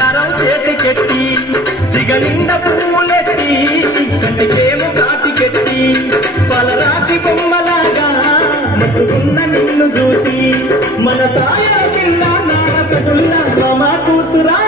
వయ్యారం చేతికెట్టి సిగనిండ పువ్వులెట్టి కంటికేమో కాటికెట్టి పలరాతి బొమ్మలాగా మసుకున్న నిన్ను చూసి మన తాయ కింద నారసగుల్ల మామ కూతురా